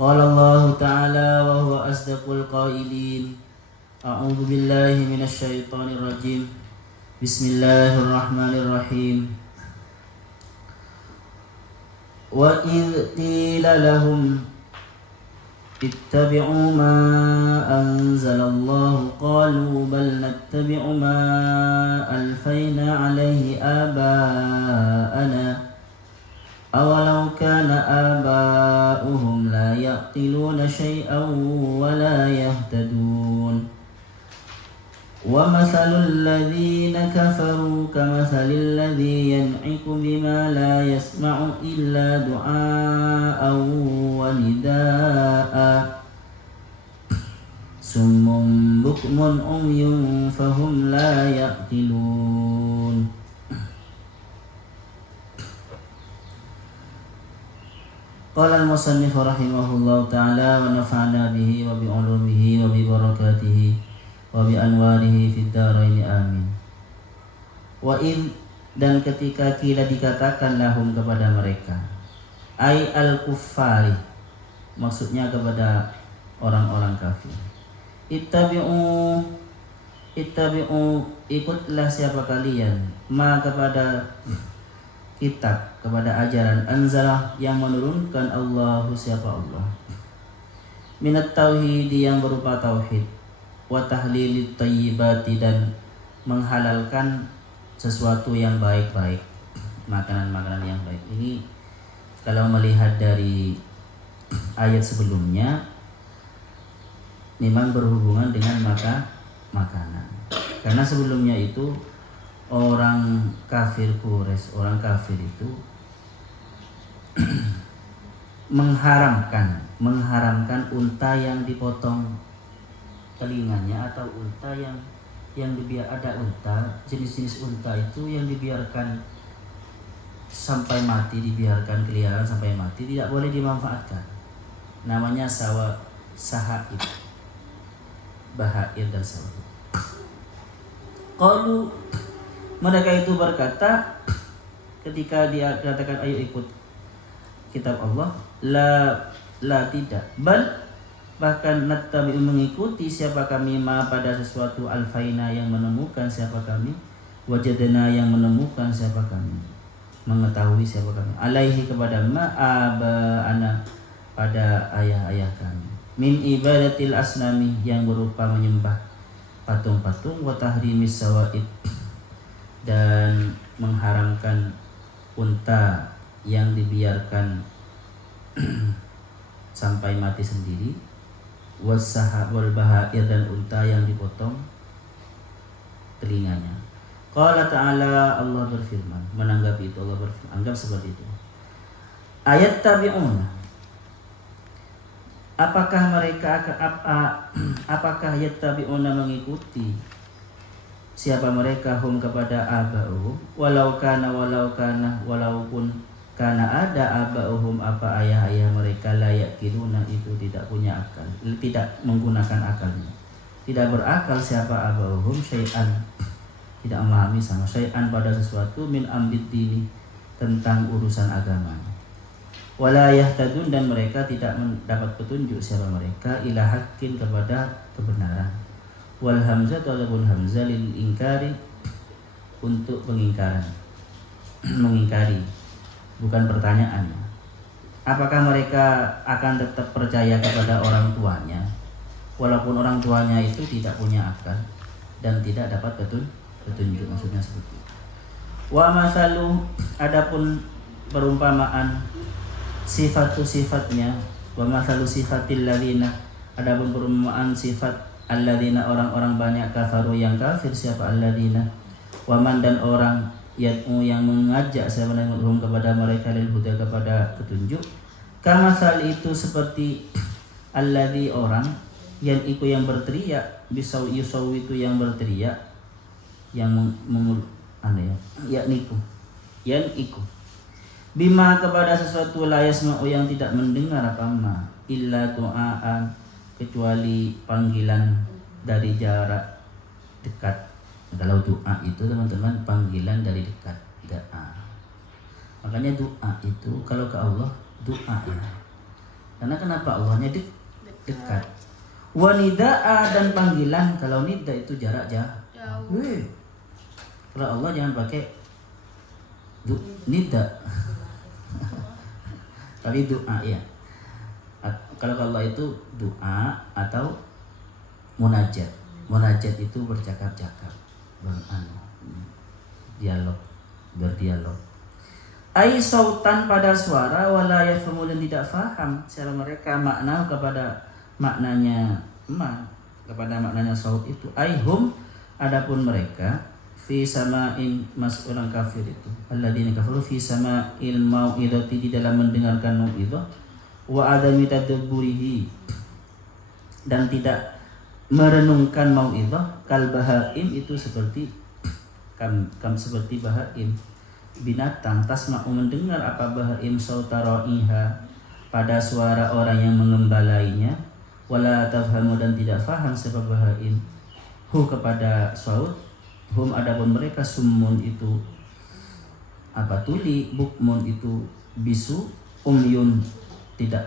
قال الله تعالى وهو أصدق القائلين أعوذ بالله من الشيطان الرجيم بسم الله الرحمن الرحيم وإذ قيل لهم اتبعوا ما أنزل الله قالوا بل نتبع ما ألفينا عليه آباءنا أولو كان آباؤهم لا يعقلون شيئا ولا يهتدون ومثل الذين كفروا كمثل الذي ينعق بما لا يسمع إلا دعاء ونداء صم بكم عمي فهم لا يعقلون. قال المصنف رحمه الله تعالى ونفعنا به وبعلومه وببركاته وبأنواره fid dharain amin. Wa in, dan ketika kila dikatakan lahum kepada mereka, ai al kuffari, maksudnya kepada orang-orang kafir, ittabi'u ikutlah siapa kalian ma kepada kitab, kepada ajaran anzalah yang menurunkan Allahu siapa Allah, minat tauhid yang berupa tauhid, wa tahlilit thayyibati dan menghalalkan sesuatu yang baik-baik, makanan-makanan yang baik. Ini kalau melihat dari ayat sebelumnya memang berhubungan dengan makanan. Karena sebelumnya itu orang kafir Quraisy, orang kafir itu mengharamkan unta yang dipotong telinganya, atau unta yang ada unta, jenis-jenis unta itu yang dibiarkan sampai mati, dibiarkan keliaran sampai mati, tidak boleh dimanfaatkan. Namanya sahaid, bahair dan sawah. Qalu, mereka itu berkata ketika dia katakan ayo ikut kitab Allah, la tidak, bahkan nattabi'u mengikuti siapa kami ma pada sesuatu alfaina yang menemukan siapa kami, wajadana yang menemukan siapa kami, mengetahui siapa kami, alaihi kepada ma ana pada ayah-ayah kami, min ibadatil asnami yang berupa menyembah patung-patung, wa tahrimis sawaid dan mengharamkan unta yang dibiarkan sampai mati sendiri, wasahab wal bahair dan unta yang dipotong telinganya. Qala ta'ala, Allah berfirman, menanggapi itu Allah berfirman, anggap seperti itu. Ayat tabi'una, apakah yattabi'una mengikuti siapa mereka hum kepada aba'uhum, walaupun karena ada aba'uhum apa ayah-ayah mereka layak kiruna itu tidak punya akal, tidak menggunakan akalnya, tidak berakal siapa aba'uhum syai'an, tidak memahami sama syai'an pada sesuatu min amrid dini tentang urusan agama, wala yahtadun dan mereka tidak mendapat petunjuk siapa mereka ila haqqin kepada kebenaran, wal hamzah ataupun hamzah lil ingkari untuk pengingkaran mengingkari, bukan pertanyaan. Apakah mereka akan tetap percaya kepada orang tuanya walaupun orang tuanya itu tidak punya akal dan tidak dapat petunjuk, maksudnya seperti itu. Wa masalu, adapun perumpamaan sifatnya, wa masalu sifatil ladina, adapun perumpamaan sifat alladzina orang-orang banyak kafaru yang kafir siapa alladzina, waman dan orang yad'u yang mengajak sebenarnya kepada mereka lil huda kepada petunjuk, kamasal itu seperti alladzi orang yang iku yang berteriak, bisau yusau itu yang berteriak, yang yakniku bima kepada sesuatu la yasma'u yang tidak mendengar apa ma illa du'aan kecuali panggilan dari jarak dekat. Kalau doa itu teman-teman panggilan dari dekat, doa. Makanya doa itu kalau ke Allah doa ya. Karena kenapa Allahnya dekat. Wa nidaa dan panggilan. Kalau nida itu jarak jauh. Kalau Allah jangan pakai nida. Tapi doa ya. Kalau Allah itu doa atau munajat. Munajat itu bercakap-cakap, berdialog. Ai sautan pada suara wala yafhamu dan tidak faham secara mereka makna kepada maknanya kepada maknanya saut itu. Aihum adapun mereka fi sama'in mas orang kafir itu alladzina kafaru fi sama'il mau'idati di dalam mendengarkan mau'idah wa adami tadabburihi dan tidak merenungkan mau'idah kal bahaim itu seperti seperti bahaim binatang tasma'u mendengar apa bahaim sautaraiha pada suara orang yang mengembalainya wala tafhamu dan tidak faham sebab bahaim hu kepada saut hum adapun mereka summun itu tuli bukmun itu bisu umyun tidak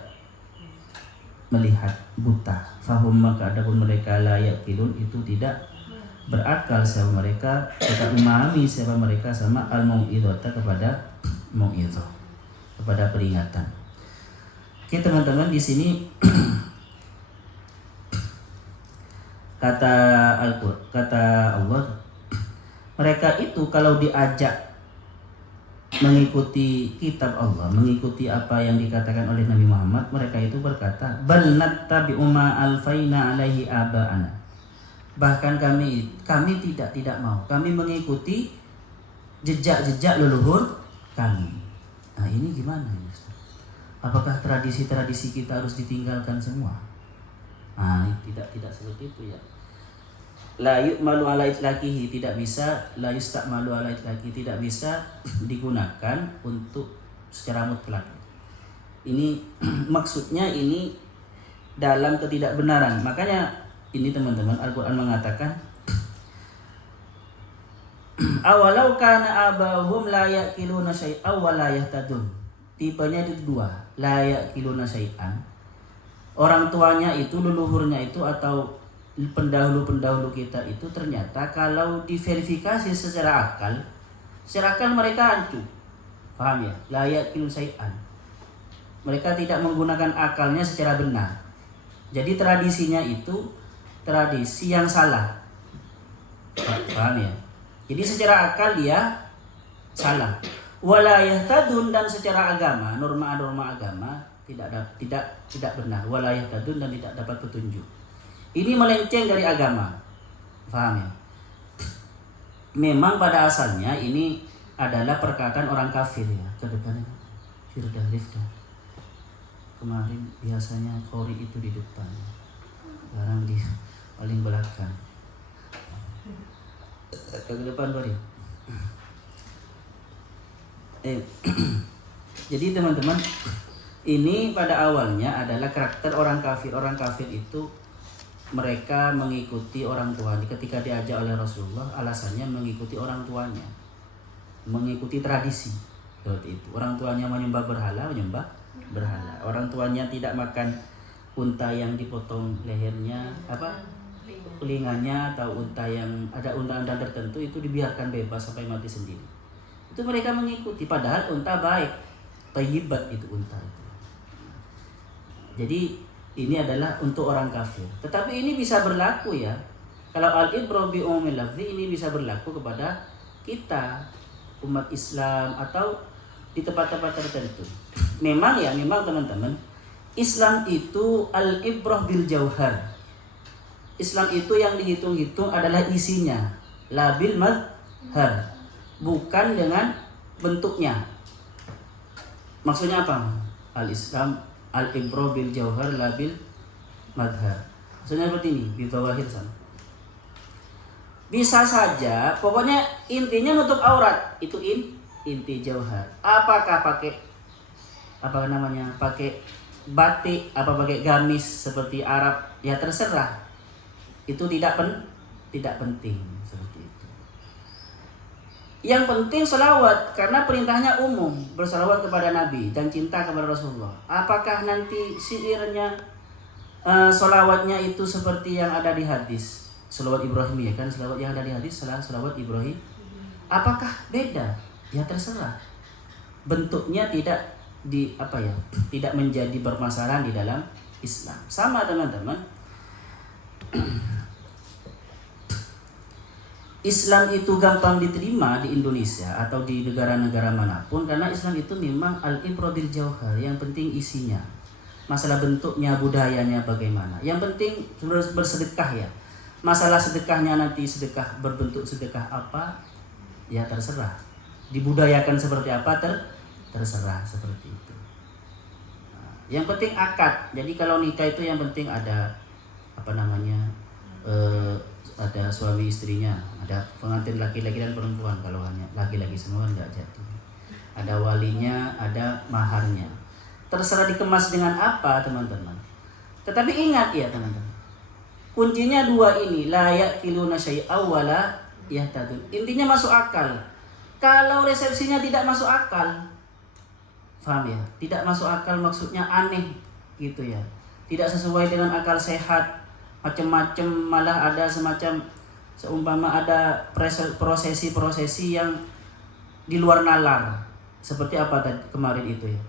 melihat buta fahum maka adapun mereka layak kilun itu tidak berakal siapa mereka tidak memahami siapa mereka sama al-mau'idhata kepada mau'idhah kepada peringatan. Oke teman-teman di sini kata Allah mereka itu kalau diajak mengikuti kitab Allah, mengikuti apa yang dikatakan oleh Nabi Muhammad, mereka itu berkata bal nattabi'u ma alfaina alaihi aba'ana. Bahkan kami tidak mau. Kami mengikuti jejak-jejak leluhur kami. Nah, ini gimana, Ustaz? Apakah tradisi-tradisi kita harus ditinggalkan semua? Nah, tidak seperti itu ya. La yu'malu ala itlaqihi tidak bisa, la yusta'malu ala itlaqihi tidak bisa digunakan untuk secara mutlak. Ini maksudnya ini dalam ketidakbenaran. Makanya ini teman-teman Al-Quran mengatakan awalau kana abahum la yaqiluna syai'an wa la yahtadun. Tipenya itu dua, la yaqiluna syai'an. Orang tuanya itu, leluhurnya itu atau pendahulu-pendahulu kita itu ternyata kalau diverifikasi secara akal mereka hantu. Paham ya? La yaqiluna syai'an. Mereka tidak menggunakan akalnya secara benar. Jadi tradisinya itu tradisi yang salah. Paham ya? Jadi secara akal dia salah. Wala yahtadun dan secara agama, norma-norma agama tidak benar. Wala yahtadun dan tidak dapat petunjuk. Ini melenceng dari agama. Paham ya? Memang pada asalnya ini adalah perkataan orang kafir ya. Ke depannya Firda Rifda. Kemarin biasanya Qori itu di depan. Sekarang di paling belakang. Ke depan Qori. Jadi teman-teman, ini pada awalnya adalah karakter orang kafir. Orang kafir itu mereka mengikuti orang tuanya. Ketika diajak oleh Rasulullah, alasannya mengikuti orang tuanya, mengikuti tradisi. Seperti itu. Orang tuanya menyembah berhala. Orang tuanya tidak makan unta yang dipotong lehernya, telinganya, atau unta yang ada unta-unta tertentu itu dibiarkan bebas sampai mati sendiri. Itu mereka mengikuti, padahal unta baik, thayyibat itu unta itu. Jadi ini adalah untuk orang kafir. Tetapi ini bisa berlaku ya. Kalau al-ibrah bi umumil lafzi ini bisa berlaku kepada kita umat Islam atau di tempat-tempat tertentu. Memang teman-teman, Islam itu al-ibrah bil jauhar. Islam itu yang dihitung-hitung adalah isinya, la bil madhar, bukan dengan bentuknya. Maksudnya apa? Al-Islam al-ibrah bil jauhar la bil madhar. Maksudnya seperti ini, bi zawahir sana. Bisa saja, pokoknya intinya nutup aurat, itu inti jauhar. Apakah pakai pakai batik, pakai gamis seperti Arab, ya terserah. Itu tidak penting seperti itu. Yang penting selawat, karena perintahnya umum, berselawat kepada Nabi dan cinta kepada Rasulullah. Apakah nanti syairnya, selawatnya itu seperti yang ada di hadis, selawat Ibrahim ya kan, selawat yang ada di hadis selawat Ibrahim. Apakah beda? Ya terserah. Bentuknya tidak tidak menjadi bermasalah di dalam Islam. Sama teman-teman. Islam itu gampang diterima di Indonesia atau di negara-negara manapun karena Islam itu memang al-ibra bil jauhar, yang penting isinya. Masalah bentuknya, budayanya bagaimana. Yang penting bersedekah ya. Masalah sedekahnya nanti sedekah berbentuk sedekah apa, ya terserah. Dibudayakan seperti apa terserah seperti itu. Nah, yang penting akad. Jadi kalau nikah itu yang penting ada ada suami istrinya, ada pengantin laki-laki dan perempuan. Kalau hanya laki-laki semua enggak jadi. Ada walinya, ada maharnya. Terserah dikemas dengan apa teman-teman. Tetapi ingat ya teman-teman, kuncinya dua ini, la ya'kiluna syai'aw wa la yahtadun. Intinya masuk akal. Kalau resepsinya tidak masuk akal, paham ya? Tidak masuk akal maksudnya aneh gitu ya. Tidak sesuai dengan akal sehat, macam-macam, malah ada semacam seumpama ada prosesi-prosesi yang di luar nalar. Seperti apa tadi kemarin itu ya.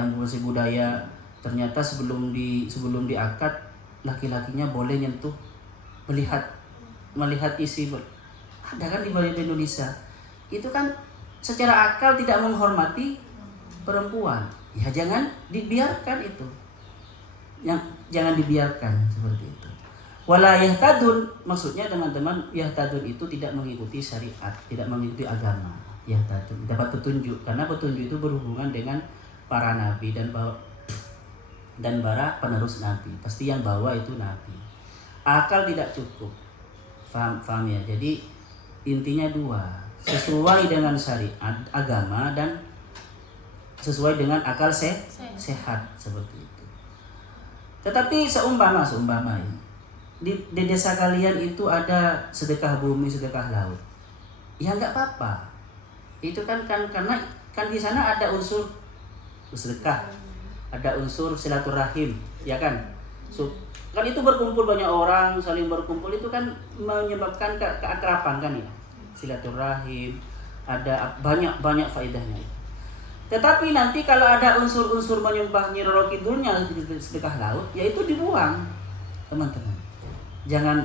Yang prosesi budaya ternyata sebelum diakad laki-lakinya boleh nyentuh melihat isi. Ada kan di Indonesia. Itu kan secara akal tidak menghormati perempuan. Ya jangan dibiarkan itu. Jangan dibiarkan seperti itu. Wala yahtadun, maksudnya teman-teman, yahtadun itu tidak mengikuti syariat, tidak mengikuti agama. Yahtadun dapat petunjuk, karena petunjuk itu berhubungan dengan para nabi dan para penerus nabi. Pasti yang bawa itu nabi. Akal tidak cukup. Faham ya? Jadi intinya dua, sesuai dengan syariat agama dan sesuai dengan akal sehat seperti itu. Tetapi seumpama ya, di desa kalian itu ada sedekah bumi, sedekah laut, ya nggak apa-apa. Itu kan karena di sana ada unsur sedekah, ada unsur silaturahim, ya kan? Kan itu berkumpul banyak orang, saling berkumpul itu kan menyebabkan keakraban kan ya, silaturahim, ada banyak faedahnya. Tetapi nanti kalau ada unsur-unsur menyembah Nyi Roro Kidulnya di sedekah laut, ya itu dibuang, teman-teman. Jangan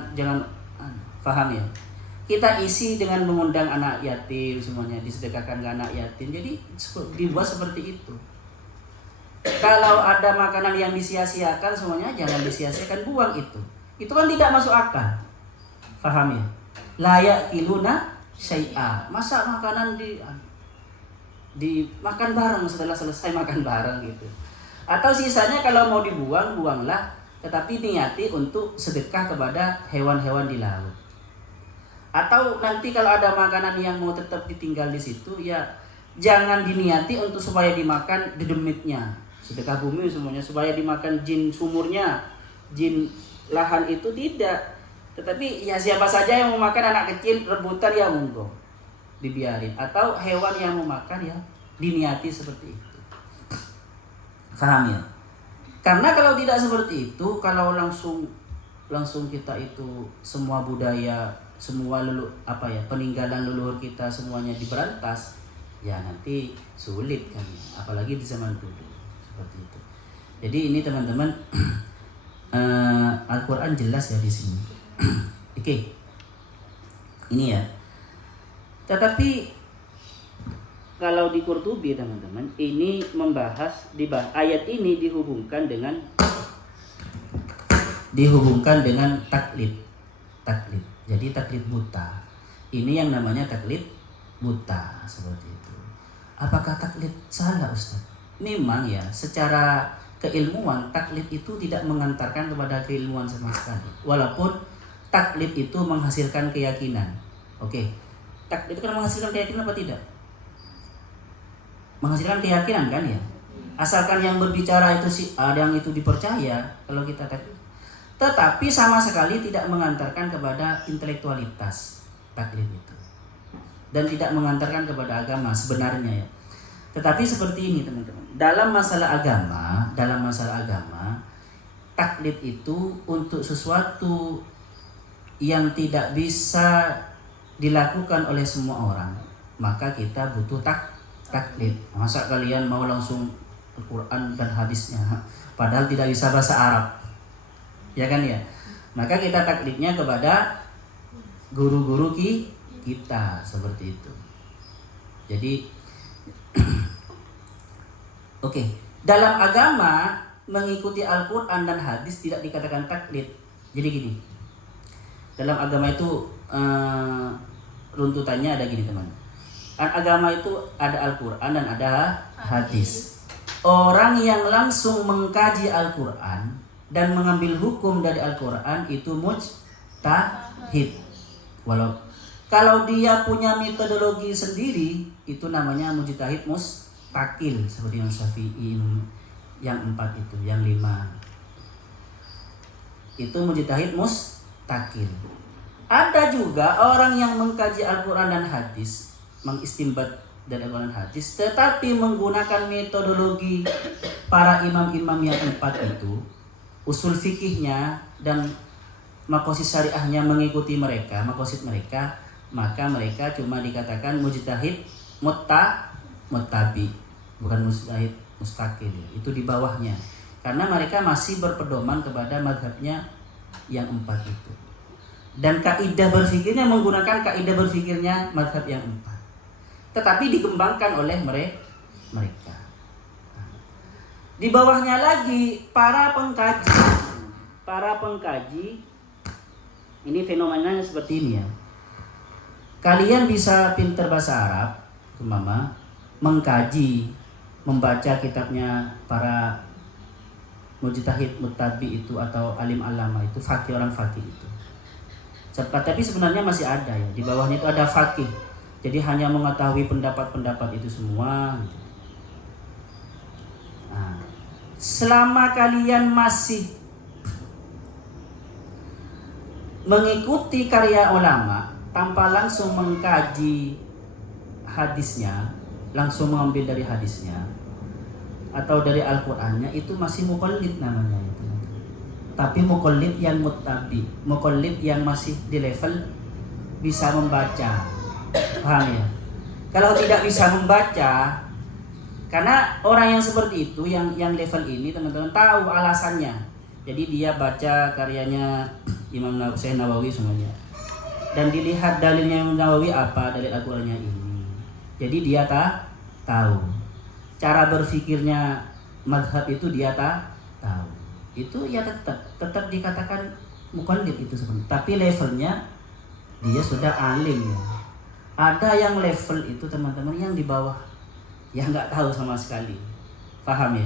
paham ya. Kita isi dengan mengundang anak yatim, semuanya disedekahkan ke anak yatim. Jadi dibuat seperti itu. Kalau ada makanan yang disia-siakan, semuanya jangan disia-siakan, buang itu. Itu kan tidak masuk akal. Paham ya? La ya'kiluna syai'a. Masa makanan dimakan bareng setelah selesai makan bareng gitu. Atau sisanya kalau mau dibuang, buanglah. Tetapi niati untuk sedekah kepada hewan-hewan di laut. Atau nanti kalau ada makanan yang mau tetap ditinggal di situ, ya jangan diniati untuk supaya dimakan di demitnya. Sedekah bumi semuanya supaya dimakan jin sumurnya, jin lahan itu tidak. Tetapi ya siapa saja yang mau makan, anak kecil rebutan ya monggo, dibiarin. Atau hewan yang mau makan ya diniati seperti itu. Paham ya? Karena kalau tidak seperti itu, kalau langsung kita itu semua budaya, semua peninggalan leluhur kita semuanya diberantas, ya nanti sulit kan, apalagi di zaman dulu seperti itu. Jadi ini teman-teman, Al-Quran jelas ya di sini. Oke. Ini ya. Tetapi kalau di Qurtubi teman-teman, ini ayat ini dihubungkan dengan taklid. Jadi taklid buta. Ini yang namanya taklid buta seperti itu. Apakah taklid salah, Ustaz? Memang ya, secara keilmuan taklid itu tidak mengantarkan kepada keilmuan sama sekali. Walaupun taklid itu menghasilkan keyakinan. Oke. Taklid itu kan menghasilkan keyakinan apa tidak? Menghasilkan keyakinan kan ya. Asalkan yang berbicara itu ada yang itu dipercaya kalau kita taklid. Tetapi sama sekali tidak mengantarkan kepada intelektualitas taklid itu. dan tidak mengantarkan kepada agama sebenarnya ya. Tetapi seperti ini teman-teman, dalam masalah agama, taklid itu untuk sesuatu yang tidak bisa dilakukan oleh semua orang, maka kita butuh taklid. Masa kalian mau langsung Al-Quran dan hadisnya, padahal tidak bisa bahasa Arab, ya kan ya? Maka kita taklidnya kepada guru-guru kita seperti itu. Jadi oke, dalam agama mengikuti Al-Quran dan hadis tidak dikatakan taklid. Jadi gini, dalam agama itu runtutannya ada gini teman. Agama itu ada Al-Quran dan ada hadis. Orang yang langsung mengkaji Al-Quran dan mengambil hukum dari Al-Quran itu mujtahid. Kalau dia punya metodologi sendiri, itu namanya mujtahid mustaqil, seperti yang Syafi'i yang 4 itu, yang 5. Itu mujtahid mustaqil. Ada juga orang yang mengkaji Al-Quran dan hadis, mengistinbat dari Al-Quran dan hadis, tetapi menggunakan metodologi para imam-imam yang 4 itu, usul fikihnya dan makosid syariahnya mengikuti mereka, maka mereka cuma dikatakan mujtahid muttabi, bukan mujtahid mustaqil. Itu di bawahnya, karena mereka masih berpedoman kepada mazhabnya yang 4 itu. Dan kaidah berfikirnya menggunakan kaidah berfikirnya mazhab yang 4. Tetapi dikembangkan oleh mereka. Di bawahnya lagi para pengkaji. Ini fenomenanya seperti ini ya. Kalian bisa pinter bahasa Arab, mama, mengkaji, membaca kitabnya para mujtahid muttabi itu atau alim alama itu, orang fakih itu. Tapi sebenarnya masih ada ya, di bawahnya itu ada fakih. Jadi hanya mengetahui pendapat-pendapat itu semua. Nah, selama kalian masih mengikuti karya ulama tanpa langsung mengkaji hadisnya, langsung mengambil dari hadisnya atau dari Al-Qur'annya, itu masih muqallid namanya itu. Tapi muqallid yang muttabi, muqallid yang masih di level bisa membaca. Paham ya? Kalau tidak bisa membaca, karena orang yang seperti itu, yang level ini teman-teman tahu alasannya. Jadi dia baca karyanya Imam Nawawi semuanya, dan dilihat dalilnya Imam Nawawi apa dari Al-Qur'annya ini. Jadi dia tahu cara berfikirnya mazhab itu, dia tahu. Itu ya tetap dikatakan muqallid itu sebenarnya. Tapi levelnya dia sudah alim ya. Ada yang level itu teman-teman yang di bawah, yang nggak tahu sama sekali. Paham ya?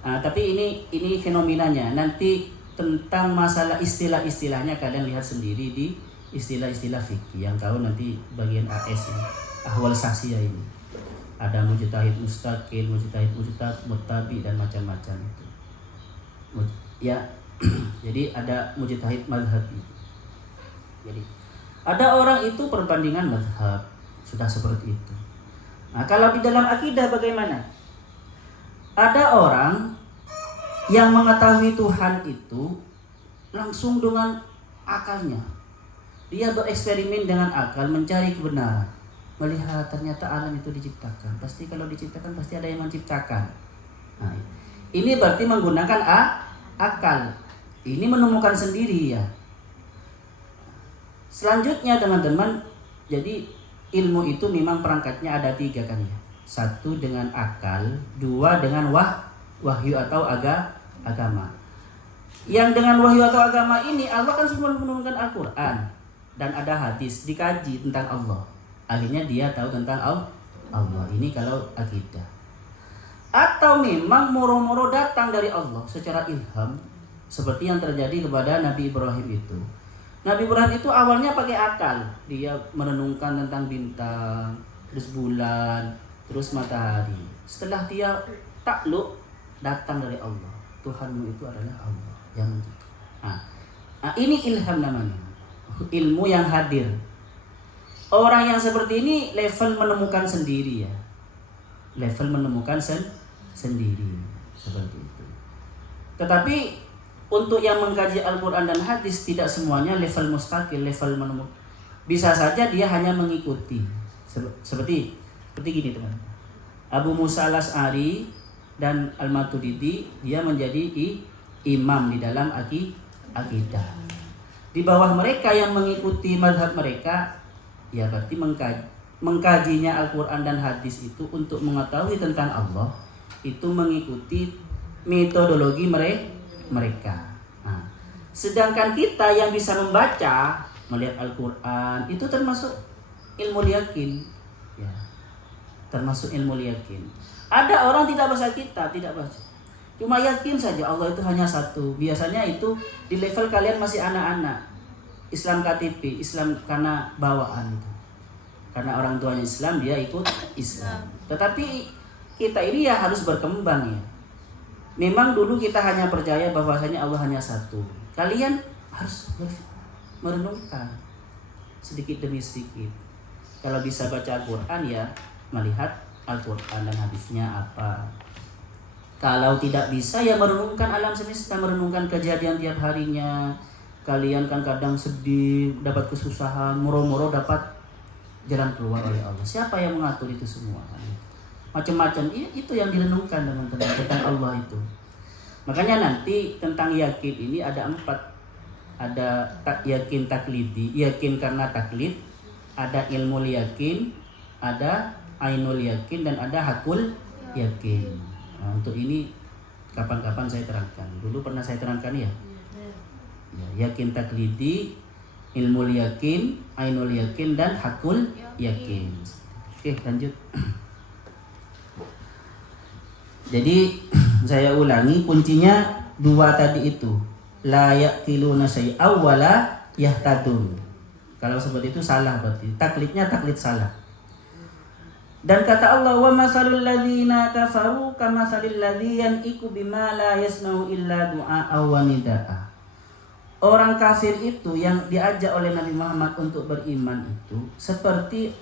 Tapi ini fenomenanya. Nanti tentang masalah istilah-istilahnya kalian lihat sendiri di istilah-istilah fikih. Yang tahu nanti bagian AS ini, ahwal sasiyah ini. Ada mujtahid mustaqil, mujtahid muttabi dan macam-macam itu. Ya. Jadi ada mujtahid mazhabi. Jadi ada orang itu perbandingan mazhab, sudah seperti itu. Nah, kalau di dalam akidah bagaimana? Ada orang yang mengetahui Tuhan itu langsung dengan akalnya. Dia bereksperimen dengan akal, mencari kebenaran. Melihat ternyata alam itu diciptakan. Pasti kalau diciptakan pasti ada yang menciptakan. Nah, ini berarti menggunakan akal. Ini menemukan sendiri ya. Selanjutnya teman-teman, jadi ilmu itu memang perangkatnya ada 3 kan ya. 1 dengan akal, 2 dengan wahyu atau agama. Yang dengan wahyu atau agama ini, Allah kan semua menurunkan Al-Quran dan ada hadis, dikaji tentang Allah. Akhirnya dia tahu tentang Allah. Ini kalau akidah. Atau memang moro-moro datang dari Allah secara ilham, seperti yang terjadi kepada Nabi Ibrahim itu. Nabi Ibrahim itu awalnya pakai akal. Dia merenungkan tentang bintang, terus bulan, terus matahari. Setelah dia takluk, datang dari Allah. Tuhanmu itu adalah Allah yang menciptakan. Ini ilham namanya. Ilmu yang hadir. Orang yang seperti ini level menemukan sendiri ya. Level menemukan sendiri seperti itu. Tetapi untuk yang mengkaji Al-Quran dan hadis tidak semuanya level mustaqil, level menemukan. Bisa saja dia hanya mengikuti. Seperti gini teman. Abu Musa al-Asy'ari dan Al-Maturidi dia menjadi imam di dalam akidah. Di bawah mereka yang mengikuti mazhab mereka, ya berarti mengkajinya Al-Quran dan hadis itu untuk mengetahui tentang Allah, itu mengikuti metodologi mereka. Nah, sedangkan kita yang bisa membaca, melihat Al-Quran, itu termasuk ilmu yakin. Ya, termasuk ilmu yakin. Ada orang tidak baca kita, tidak baca. Cuma yakin saja Allah itu hanya satu. Biasanya itu di level kalian masih anak-anak. Islam KTP, Islam karena bawaan itu. Karena orang tuanya Islam, dia ikut Islam. Tetapi kita ini ya harus berkembang ya. Memang dulu kita hanya percaya bahwasanya Allah hanya satu. Kalian harus merenungkan sedikit demi sedikit. Kalau bisa baca Al-Quran ya melihat Al-Quran dan hadisnya apa. Kalau tidak bisa ya merenungkan alam semesta, merenungkan kejadian tiap harinya. Kalian kan kadang sedih, dapat kesusahan, moro-moro dapat jalan keluar oleh Allah. Siapa yang mengatur itu semua? Macam-macam itu yang direnungkan teman-teman tentang Allah itu. Makanya nanti tentang yakin ini ada 4. Ada yakin taklidi, yakin karena taklid, ada ilmu yakin, ada ainul yakin, dan ada hakul yakin. Nah, untuk ini kapan-kapan saya terangkan. Dulu pernah saya terangkan ya. Ya, yakin taklidi, ilmu yakin, ainul yakin, dan hakul yakin. Oke, lanjut. Jadi saya ulangi, kuncinya 2 tadi itu. La yaqiluna syai'aw wa la yahtadun. Kalau seperti itu salah berarti. Taklidnya taklid salah. Dan kata Allah, wa masalul ladzina kafaru kamasalil ladzi yan'iku bima la yasma'u illa du'a wa nidaa. Orang kafir itu yang diajak oleh Nabi Muhammad untuk beriman itu seperti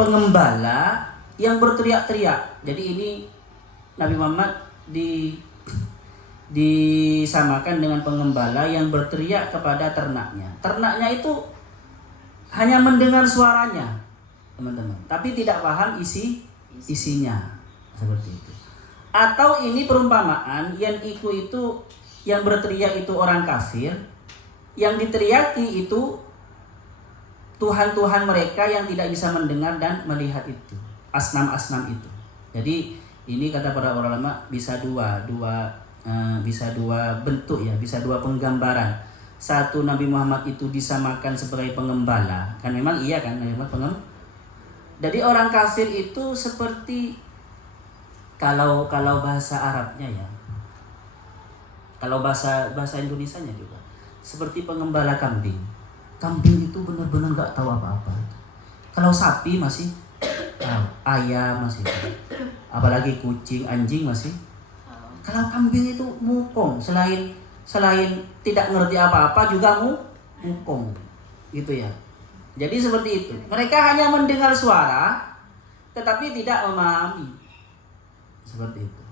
pengembala yang berteriak-teriak. Jadi ini Nabi Muhammad disamakan dengan pengembala yang berteriak kepada ternaknya. Ternaknya itu hanya mendengar suaranya, teman-teman, tapi tidak paham isinya, seperti itu. Atau ini perumpamaan yang itu yang berteriak itu orang kafir, yang diteriaki itu Tuhan-Tuhan mereka yang tidak bisa mendengar dan melihat itu, asnam-asnam itu. Jadi ini kata para ulama bisa dua bentuk ya, bisa 2 penggambaran. Satu, Nabi Muhammad itu disamakan sebagai pengembala, kan memang iya kan Nabi Muhammad Jadi orang kafir itu seperti kalau bahasa Arabnya ya, kalau bahasa Indonesianya juga seperti pengembala kambing. Kambing itu benar-benar nggak tahu apa-apa. Kalau sapi masih tahu, ayam masih tahu, apalagi kucing, anjing masih. Kalau kambing itu mukong, selain tidak ngerti apa-apa juga mukong, gitu ya. Jadi seperti itu. Mereka hanya mendengar suara, tetapi tidak memahami. Seperti itu.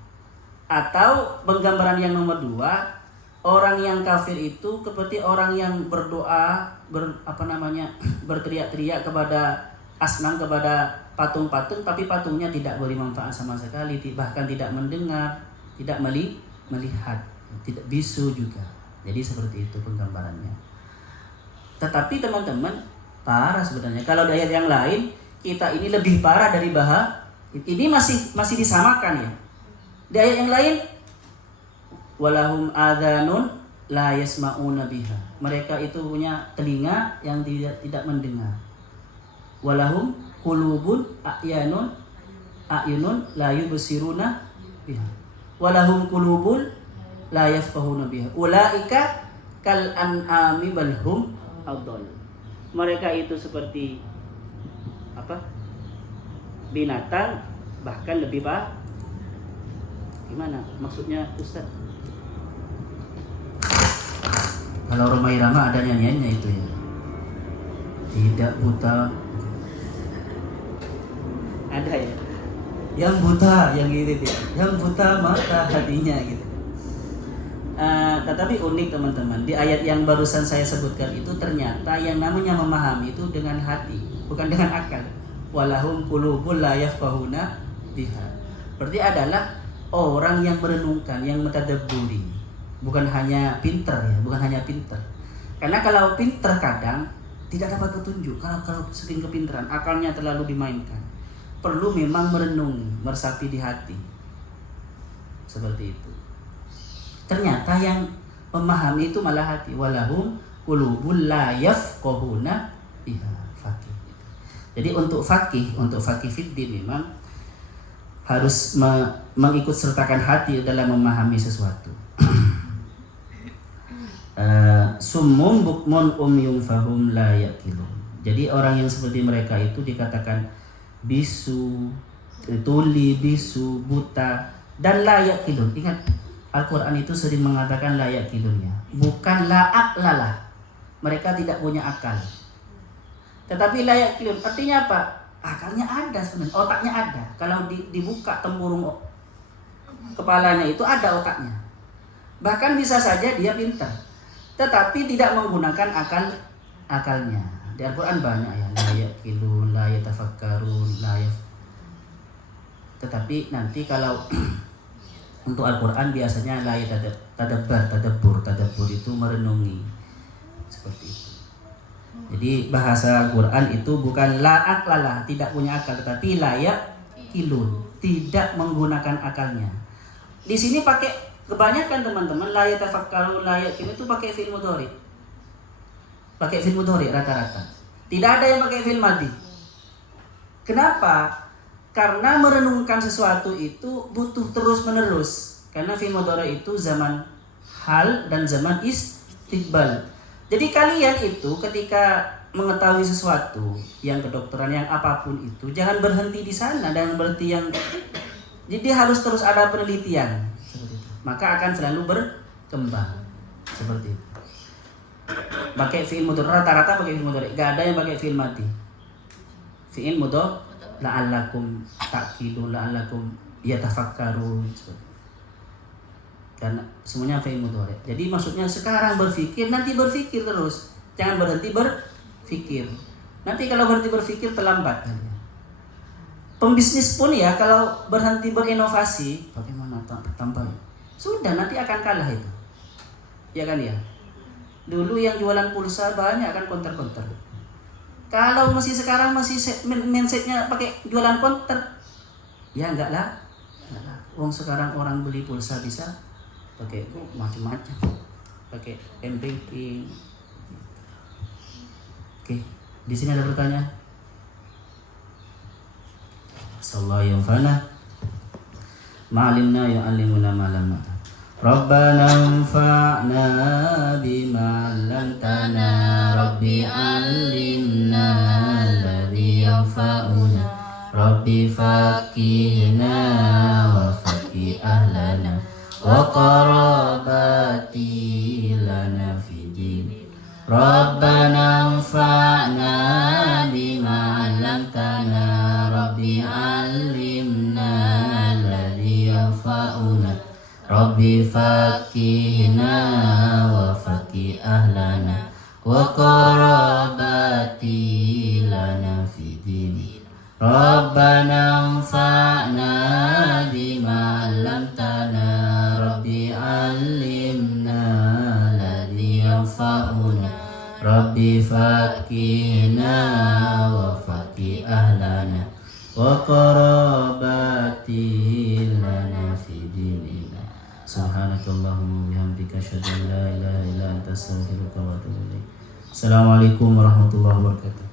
Atau penggambaran yang nomor 2, orang yang kafir itu seperti orang yang berdoa, berteriak-teriak kepada asnam, kepada patung-patung, tapi patungnya tidak beri manfaat sama sekali, bahkan tidak mendengar, tidak melihat, tidak bisu juga. Jadi seperti itu penggambarannya. Tetapi teman-teman, parah sebenarnya. Kalau di ayat yang lain, kita ini lebih parah dari ini masih disamakan ya. Di ayat yang lain, walahum adhanun la yasma'una biha. Mereka itu punya telinga yang tidak mendengar. Walahum qulubun a'yunun la yubsiruna biha. Walahum qulubun la yafqahuna biha. Ulaika kal an'ami bal hum adall. Mereka itu seperti binatang, bahkan lebih gimana maksudnya Ustaz? Kalau Roma Irama ada nyanyiannya itu ya, tidak buta Ada ya. Yang buta, yang gitu dia. Yang buta mata hatinya gitu. Tetapi unik teman-teman, di ayat yang barusan saya sebutkan itu ternyata yang namanya memahami itu dengan hati, bukan dengan akal. Walahum qulubul la yafqahuna biha. Berarti adalah orang yang merenungkan, yang metadabburi. Bukan hanya pinter ya, bukan hanya pinter. Karena kalau pinter kadang tidak dapat petunjuk. Kalau saking kepinteran, akalnya terlalu dimainkan. Perlu memang merenungi, meresapi di hati. Seperti itu. Ternyata yang memahami itu malah hati. Walahum qulubul la yafqahuna biha. Faqih. Jadi untuk faqih fiddin memang harus mengikut sertakan hati dalam memahami sesuatu. Summum bukmun umyum fahum la yaqilun. Jadi orang yang seperti mereka itu dikatakan bisu, tuli, bisu, buta dan la yaqilun. Ingat, Al-Quran itu sering mengatakan la yaqilunnya, bukan la aqlalah. Mereka tidak punya akal. Tetapi la yaqilun artinya apa? Akalnya ada sebenarnya, otaknya ada. Kalau dibuka tempurung kepalanya itu ada otaknya. Bahkan bisa saja dia pintar, tetapi tidak menggunakan akalnya. Di Al-Quran banyak ya, la yaqilun, la yatafakkarun, tetapi nanti kalau untuk Al-Quran biasanya la tadabbur itu merenungi. Seperti itu. Jadi bahasa Quran itu bukan la aqlalah, tidak punya akal, tetapi la yaqilun, tidak menggunakan akalnya. Di sini pakai kebanyakan teman-teman la yatafakkarun, la yaqilun itu pakai fi'il mudhari. Pakai fi'il mudhari rata-rata. Tidak ada yang pakai fi'il madhi. Kenapa? Karena merenungkan sesuatu itu butuh terus-menerus. Karena fi'il mudhari itu zaman hal dan zaman istiqbal. Jadi kalian itu ketika mengetahui sesuatu yang kedokteran, yang apapun itu, jangan berhenti di sana dan berhenti yang. Jadi harus terus ada penelitian. Maka akan selalu berkembang. Seperti itu. Pakai fi'il mudhari, rata-rata pakai fi'il mudhari. Gak ada yang pakai fi'il madhi. Fi'il mudhari la'allakum ta'qilun, la'allakum yatafakkarun. Karena semuanya fi'il mudhari. Jadi maksudnya sekarang berpikir, nanti berpikir terus. Jangan berhenti berpikir. Nanti kalau berhenti berpikir terlambat. Pembisnis pun ya kalau berhenti berinovasi, bagaimana tambah? Sudah nanti akan kalah itu. Ya kan ya? Dulu yang jualan pulsa banyak kan konter-konter. Kalau sekarang masih mindsetnya pakai jualan konter, ya enggak lah. Uang sekarang orang beli pulsa bisa pakai macam-macam, pakai m-banking. Oke, di sini ada pertanyaan. Sallallahu yang fana, ma'alimna yu'allimuna ma'lam. Rabbana anfa'na bima 'allamtana, Rabbi 'allimna alladhi yanfa'una, Rabbi faqihna wa faqih ahlana wa qarabati lana fi din. Rabbana anfa'na bima 'allamtana, Rabbi 'allimna alladhi yanfa'una, Rabbi faqihna wa faqih ahlana wa qarabati lana fi dini. Rabbana anfa'na bima 'allamtana, Rabbi 'allimna alladhi yanfa'una, Rabbi faqihna wa faqih ahlana wa qarabati lana fi dini. Subhanakallahumma bihamdika asyhadu an la ilaha illa anta astaghfiruka wa atubu ilaik. Assalamualaikum warahmatullahi wabarakatuh.